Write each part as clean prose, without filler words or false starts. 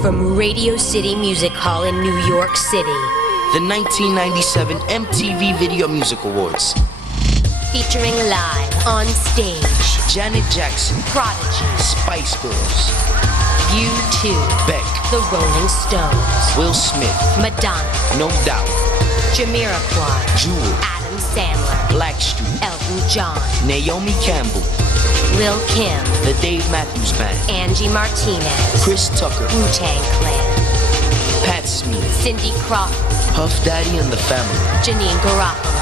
from Radio City Music Hall in New York City. The 1997 MTV Video Music Awards. Featuring live on stage Janet Jackson, Prodigy, Spice Girls, U2, Beck, The Rolling Stones, Will Smith, Madonna, No Doubt, Jamiroquai, Jewel, Adam Sandler, Blackstreet, Elton John, Naomi Campbell, Lil Kim, The Dave Matthews Band, Angie Martinez, Chris Tucker, Wu-Tang Clan, Pat Smear, Cindy Crawford, Puff Daddy and the Family, Janine Garofalo,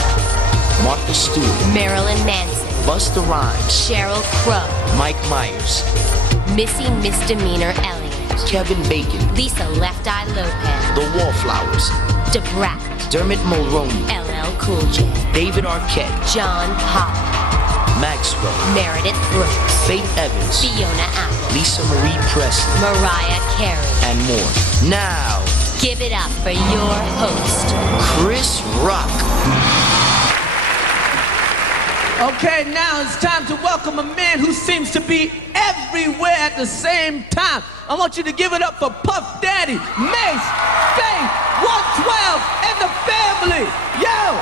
Martha Stewart, Marilyn Manson, Busta Rhymes, Sheryl Crow, Mike Myers, Missy Misdemeanor Elliott, Kevin Bacon, Lisa Left Eye Lopez, The Wallflowers, Da Brat, Dermot Mulroney, LL Cool J, David Arquette, John Hopper, Maxwell, Meredith Brooks, Faith Evans, Fiona Apple, Lisa Marie Presley, Mariah Carey, and more. Now, give it up for your host, Chris Rock. Okay, now it's time to welcome a man who seems to be everywhere at the same time. I want you to give it up for Puff Daddy, Mace, Faith, 112, and the family. Yo!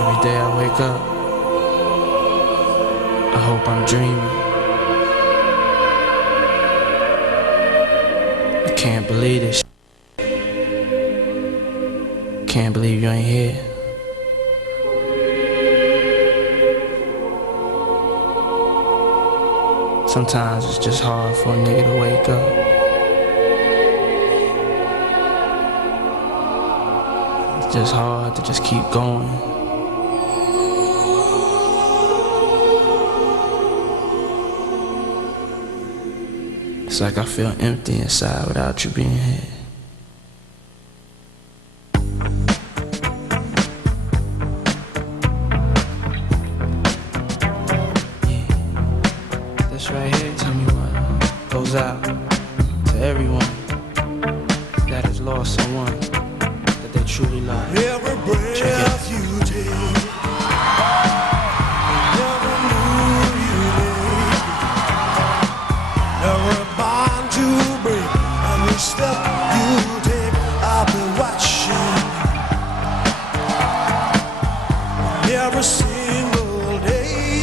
Every day I wake up, I hope I'm dreaming. I can't believe this. Can't believe you ain't here. Sometimes it's just hard for a nigga to wake up. It's just hard to just keep going. It's like I feel empty inside without you being here. This right here, tell me what goes out to everyone that has lost someone that they truly love. Every breath you take, never knew you made. Every bond you break, every step you take, I'll be watching. Every single day,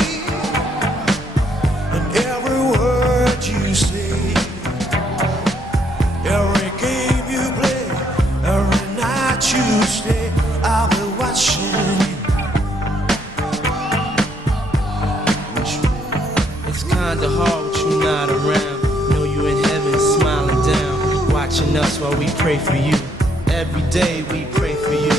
and every word you say, every game you play, every night you stay, I'll be watching you. It's kinda hard with you not around. Know you in heaven smiling down, watching us while we pray for you. Every day we pray for you,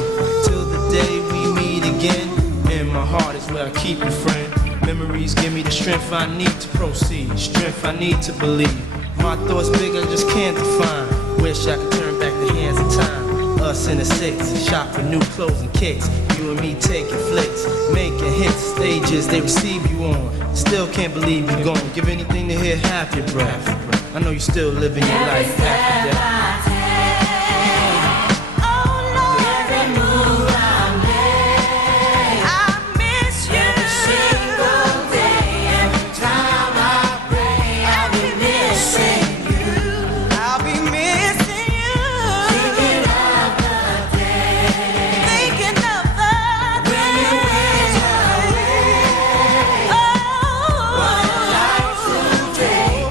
till the day we meet again. In my heart is where I keep you, friend. Memories give me the strength I need to proceed, strength I need to believe. My thoughts big, I just can't define. Wish I could turn back the hands of time. Us in the six, shop for new clothes and kicks. You and me taking flicks, making hits, stages they receive you on. Still can't believe you're gone. Give anything to hear half your breath. I know you still living your life after death.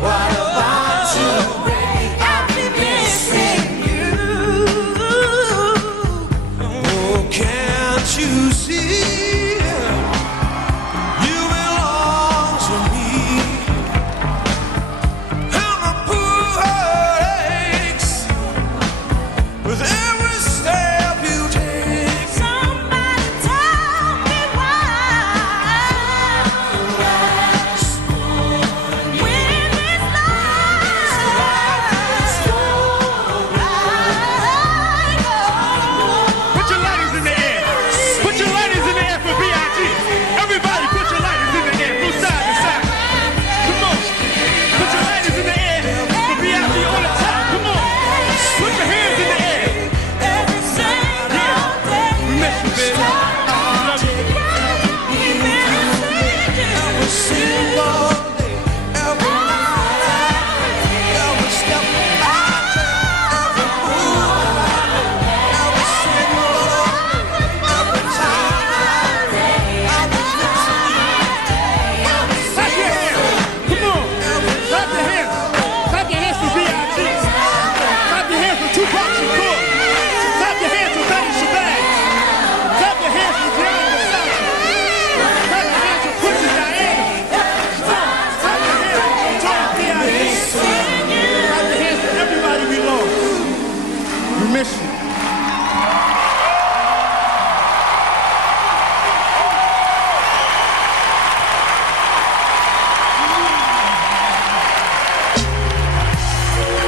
What about to break? I'll be missing.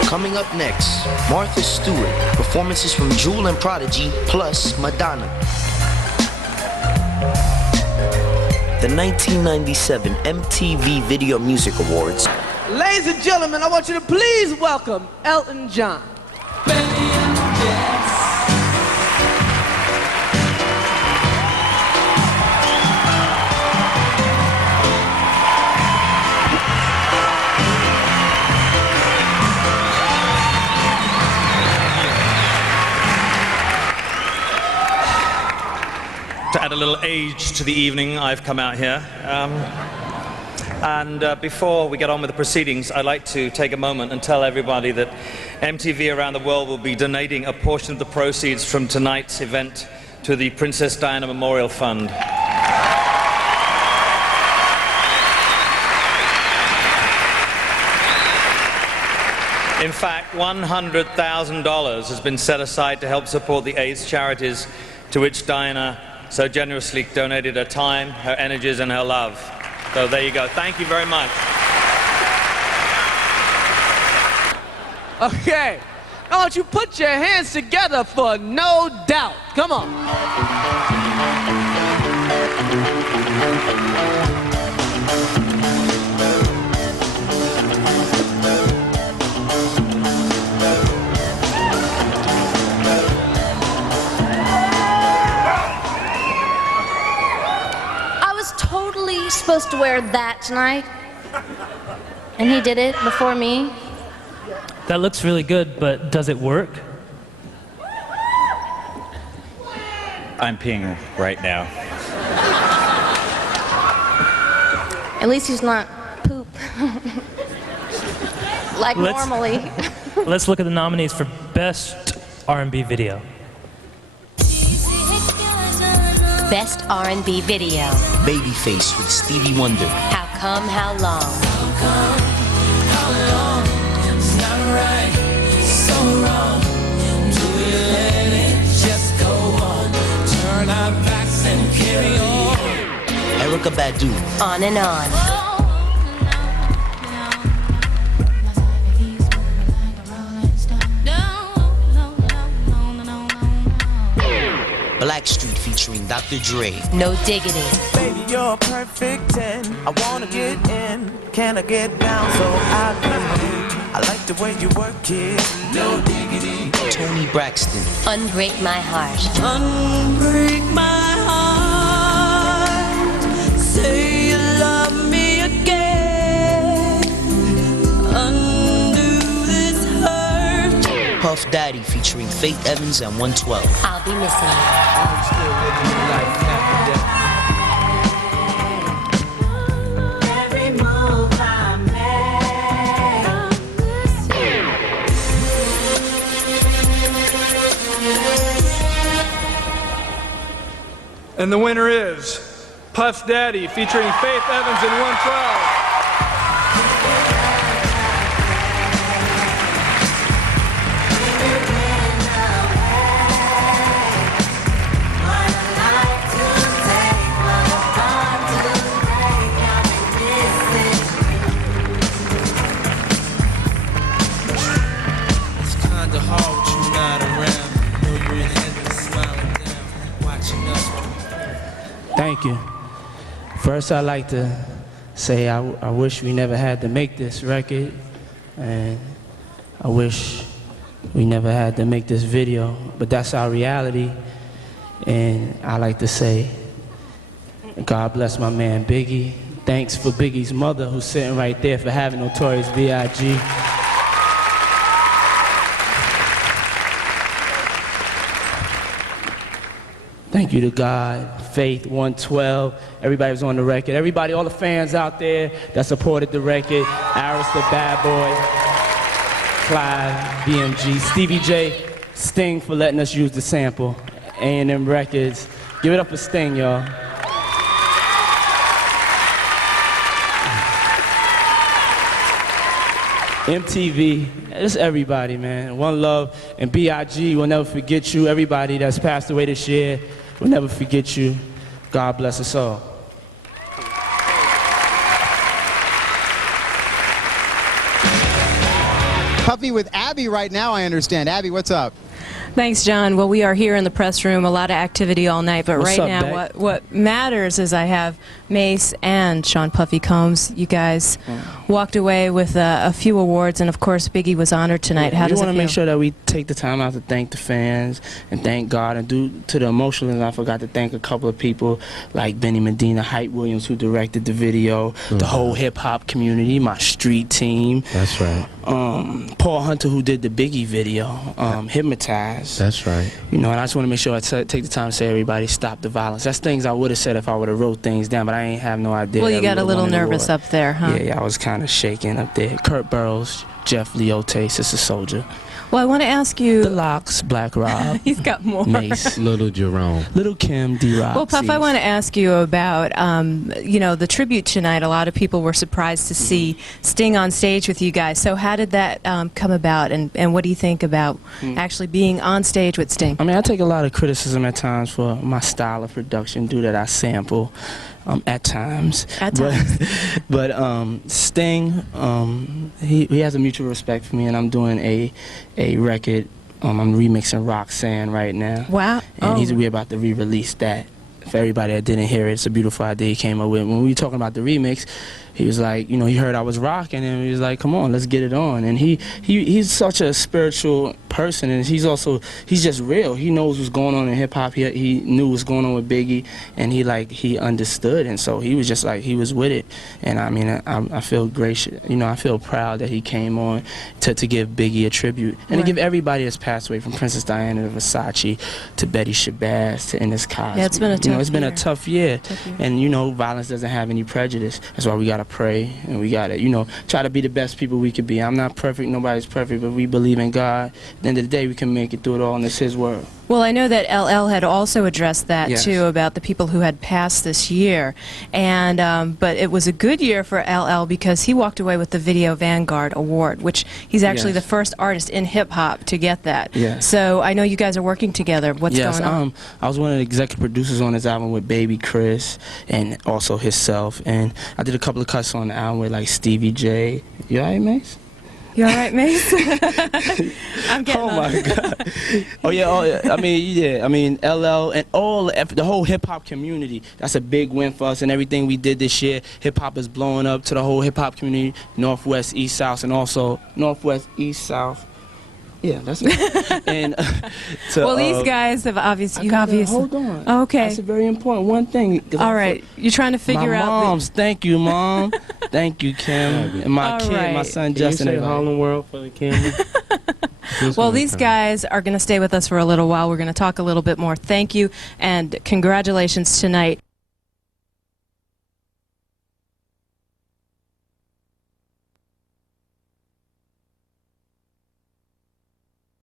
Coming up next, Martha Stewart, performances from Jewel and Prodigy, plus Madonna. The 1997 MTV Video Music Awards. Ladies and gentlemen, I want you to please welcome Elton John. To add a little age to the evening, I've come out here. Before we get on with the proceedings, I'd like to take a moment and tell everybody that MTV around the world will be donating a portion of the proceeds from tonight's event to the Princess Diana Memorial Fund. In fact, $100,000 has been set aside to help support the AIDS charities to which Diana so generously donated her time, her energies, and her love. So there you go. Thank you very much. Okay, I want you to put your hands together for No Doubt. Come on. Supposed to wear that tonight, and he did it before me. That looks really good, but does it work? I'm peeing right now. At least he's not poop like normally. Let's look at the nominees for Best R&B Video. Best R&B Video. Babyface with Stevie Wonder. How Come, How Long. How long? It's not right, so wrong. Do we let it just go on? Turn our backs and carry on. Erykah Badu. On and On. Blackstreet featuring Dr. Dre. No Diggity. Baby, you're a perfect 10. I wanna get in. Can I get down so I can? I like the way you work it. No diggity. Tony Braxton. Unbreak My Heart. Unbreak my heart. Say you love me again. Undo this hurt. Puff Daddy featuring Faith Evans and 112. I'll Be Missing You. I'm still living my life after death. Every move I make. And the winner is Puff Daddy featuring Faith Evans and 112. Thank you. First, I'd like to say I wish we never had to make this record, and I wish we never had to make this video, but that's our reality. And I like to say, God bless my man Biggie. Thanks for Biggie's mother, who's sitting right there, for having Notorious B.I.G. Thank you to God, Faith, 112, everybody was on the record. Everybody, all the fans out there that supported the record. Aris the Bad Boy, Clive, BMG, Stevie J, Sting for letting us use the sample, A&M Records. Give it up for Sting, y'all. MTV, it's everybody, man. One love, and B.I.G. will never forget you. Everybody that's passed away this year will never forget you. God bless us all. Puffy with Abby right now, I understand. Abby, what's up? Thanks, John. Well, we are here in the press room. A lot of activity all night, but What's right up, now, Beck? what matters is I have Mace and Sean Puffy Combs. You guys walked away with a few awards, and of course, Biggie was honored tonight. How does it We want feel? to make sure that we take the time out to thank the fans and thank God, and due to the emotional, I forgot to thank a couple of people like Benny Medina, Hype Williams, who directed the video, the whole hip hop community, my street team. That's right. Paul Hunter, who did the Biggie video, Hypnotized. That's right. You know, and I just want to make sure I take the time to say, everybody, stop the violence. That's things I would have said if I would have wrote things down, but I ain't have no idea. Well, you that got we a would've little won an nervous award. up there, huh? Yeah, I was kind of shaking up there. Kurt Burrows, Jeff Leote, Sister Soldier. Well, I want to ask you... The Locks, Black Rob. He's got more. Mace. Little Jerome. Little Kim, D-Rock. Well, Puff, I want to ask you about, you know, the tribute tonight. A lot of people were surprised to see Sting on stage with you guys. So how did that come about, and what do you think about actually being on stage with Sting? I mean, I take a lot of criticism at times for my style of production, due that I sample at times. At times. But Sting, he has a mutual respect for me, and I'm doing a record. I'm remixing Roxanne right now. Wow. And we're about to re-release that. For everybody that didn't hear it, it's a beautiful idea he came up with. When we were talking about the remix, he was like, you know, he heard I was rocking, and he was like, come on, let's get it on. And he's such a spiritual person, and he's just real. He knows what's going on in hip hop. He knew what's going on with Biggie, and he understood, and so he was just like, he was with it. And I mean, I feel gracious, you know, I feel proud that he came on to give Biggie a tribute, and to give everybody that's passed away, from Princess Diana to Versace to Betty Shabazz to Ennis Cosby. Yeah, it's been a tough It's been year. a tough year. And you know, violence doesn't have any prejudice. That's why we gotta pray, and we gotta, you know, try to be the best people we could be. I'm not perfect, nobody's perfect, but we believe in God. At the end of the day, we can make it through it all, and it's His word. Well, I know that LL had also addressed that, Yes. too, about the people who had passed this year. And but it was a good year for LL because he walked away with the Video Vanguard Award, which he's actually Yes. the first artist in hip-hop to get that. Yes. So I know you guys are working together. What's going on? I was one of the executive producers on this album with Baby Chris and also himself, and I did a couple of cuts on the album with like Stevie J. You alright, Mace? You all right, Mace? I'm getting Oh my God! Oh yeah, I mean LL and the whole hip hop community. That's a big win for us, and everything we did this year. Hip hop is blowing up to the whole hip hop community, Northwest, East, South, and also Northwest, East, South. Yeah, that's it. And Well, these guys have obviously. Hold on. Oh, okay. That's a very important one thing. All right, you're trying to figure my out. moms, thank you, Mom. Thank you, Kim. And my All kid, my right. son Can you Justin. say everybody. Harlem World for the camera? Well, these guys are going to stay with us for a little while. We're going to talk a little bit more. Thank you, and congratulations tonight.